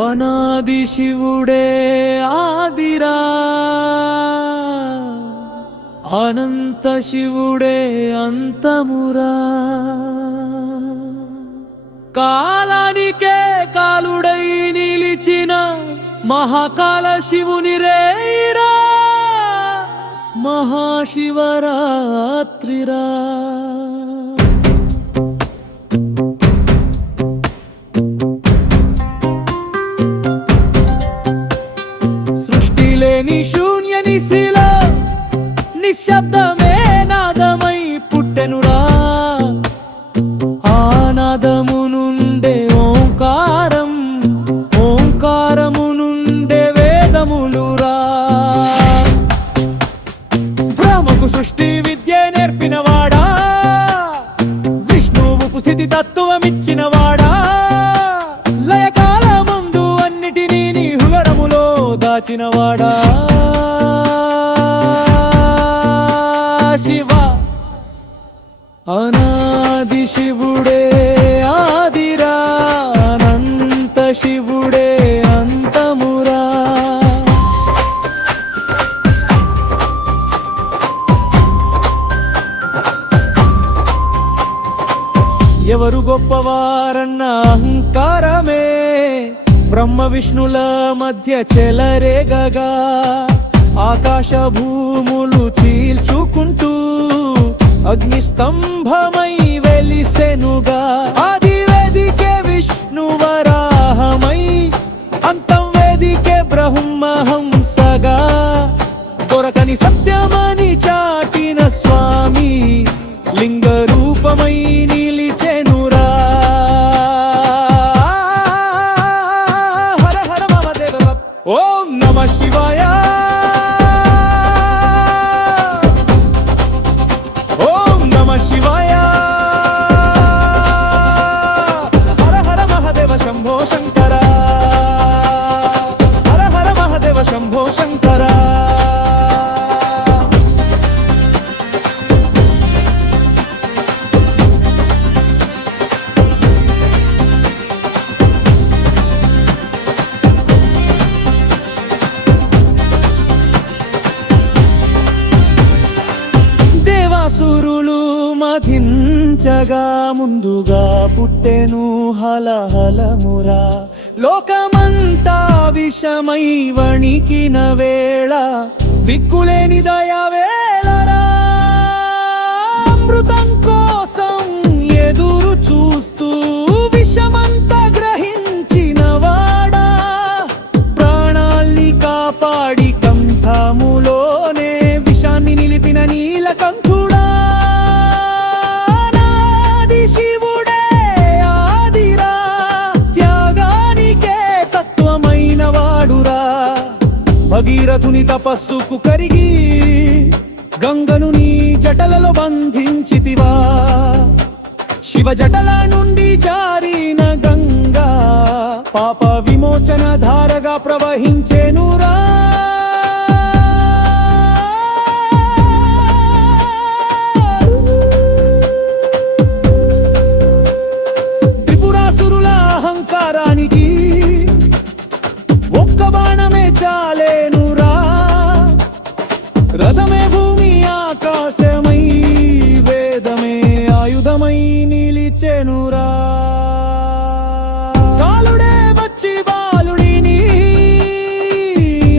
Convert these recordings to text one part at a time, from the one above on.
అనాది శివుడే ఆదిరా, అనంత శివుడే అంతమురా. కాలానికే కాలుడై నిలిచిన మహాకాల శివుని రేరా, మహాశివరాత్రిరా. సృష్టి లేని శూన్య నిశిలో నిశ్శబ్దమే నాదమై పుట్టెనురా. ఆ నాదము నుండే ఓంకారం, ఓంకారము నుండే వేదములురా. బ్రహ్మకు సృష్టి విద్య నేర్పినవాడా, విష్ణువుకు స్థితి తత్వమిచ్చినవాడా, లయకాల ముందు అన్నిటినీ నీ హృదయములో దాచినవాడా. శివ అనాది శివుడే ఆదిరా, అనంత శివుడే అంతమురా. ఎవరు గొప్పవారన్న అహంకారమే బ్రహ్మ విష్ణుల మధ్య చెలరేగగా, ఆకాశ భూములు చీల్చుకుంటూ అగ్నిస్తంభమై వెలిసెనుగా. ఆది వేదికే విష్ణువరాహమై, అంతం వేదికే బ్రహ్మహంసగా, దొరకని సత్యమని చాటిన స్వామి లింగ రూపమై నిలిచెనురా. హర హర మమదేవ. ఓం నమ శివాయ, ఓం నమ శివాయ. హర హర మహాదేవ శంభో శంకర, హర హర మహాదేవ శంభో శంకర. దేవాసురులు మధించగా ముందుగా పుట్టెను హలహలమురా. లోకమంతా విషమై వణికిన వేళ దిక్కులేని దయవేళరా. అమృతం కోసం ఎదురు చూస్తూ విషమంతా గ్రహించిన వాడా, ప్రాణాల్ని కాపాడి కంఠములోనే విషాన్ని నిలిపిన నీలకంఠుడా. నాది శివుడే ఆదిరా, త్యాగానికే తత్వమైన వాడురా. భగీరథుని తపస్సుకు కరిగి గంగను నీ జటలలో బంధించితివా. శివ జటల నుండి జారిన గంగా పాప విమోచన ధారగా ప్రవహించెనురా. త్రిపురాసురుల అహంకారానికి ఒక్క బాణమే చాలేనురా. రథమే భూమి ఆకాశమై, వేదమే ఆయుధమై నిలిచెనురా. కాలుడే వచ్చి బాలుడిని,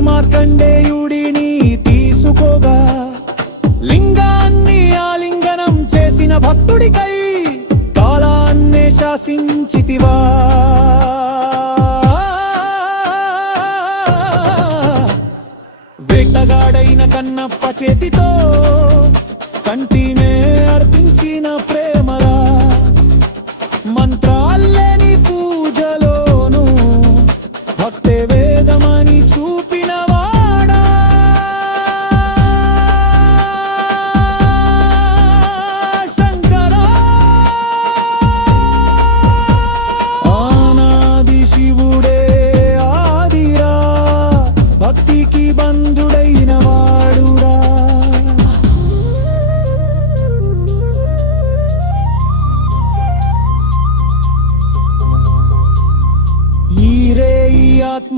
మార్కండేయుడిని తీసుకోగా, లింగాన్ని ఆలింగనం చేసిన భక్తుడికై కాలాన్నే శాసించితివా. వేటగాడైన కన్నప్ప చేతితో కంటినే అర్పించిన ప్రేమరా. మంత్రాల్లేని పూజలోను భక్తే వేదమని చూపిన వాడా. శంకరా అనాది శివుడే ఆదిరా, భక్తికి బంధుడై వాడురా.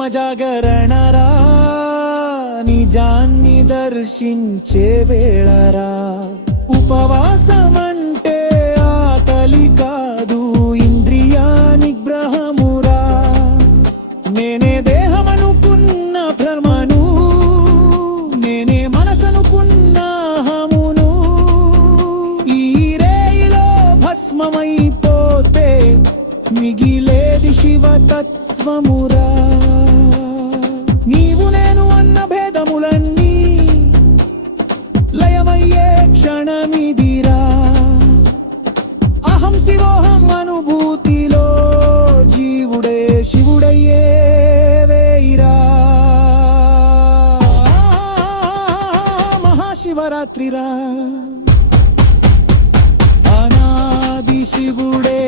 జాగరణరా నిజాన్ని దర్శించే వేళరా ఉపవాసమంటే ఆకలి కాదు ఇంద్రియ నిగ్రహమురా నేనే దేహమనుకున్న భ్రమను నేనే మనసనుకున్న హమును ఈ రేయిలో భస్మమైపోతే మిగిలేది శివతత్వమురా నీవు నేను అన్న భేదములన్నీ లయమయ్యే క్షణమిదిరా అహం శివోహం అనుభూతిలో జీవుడే శివుడయ్యే వేయిరా మహాశివరాత్రిరా అనాది శివుడే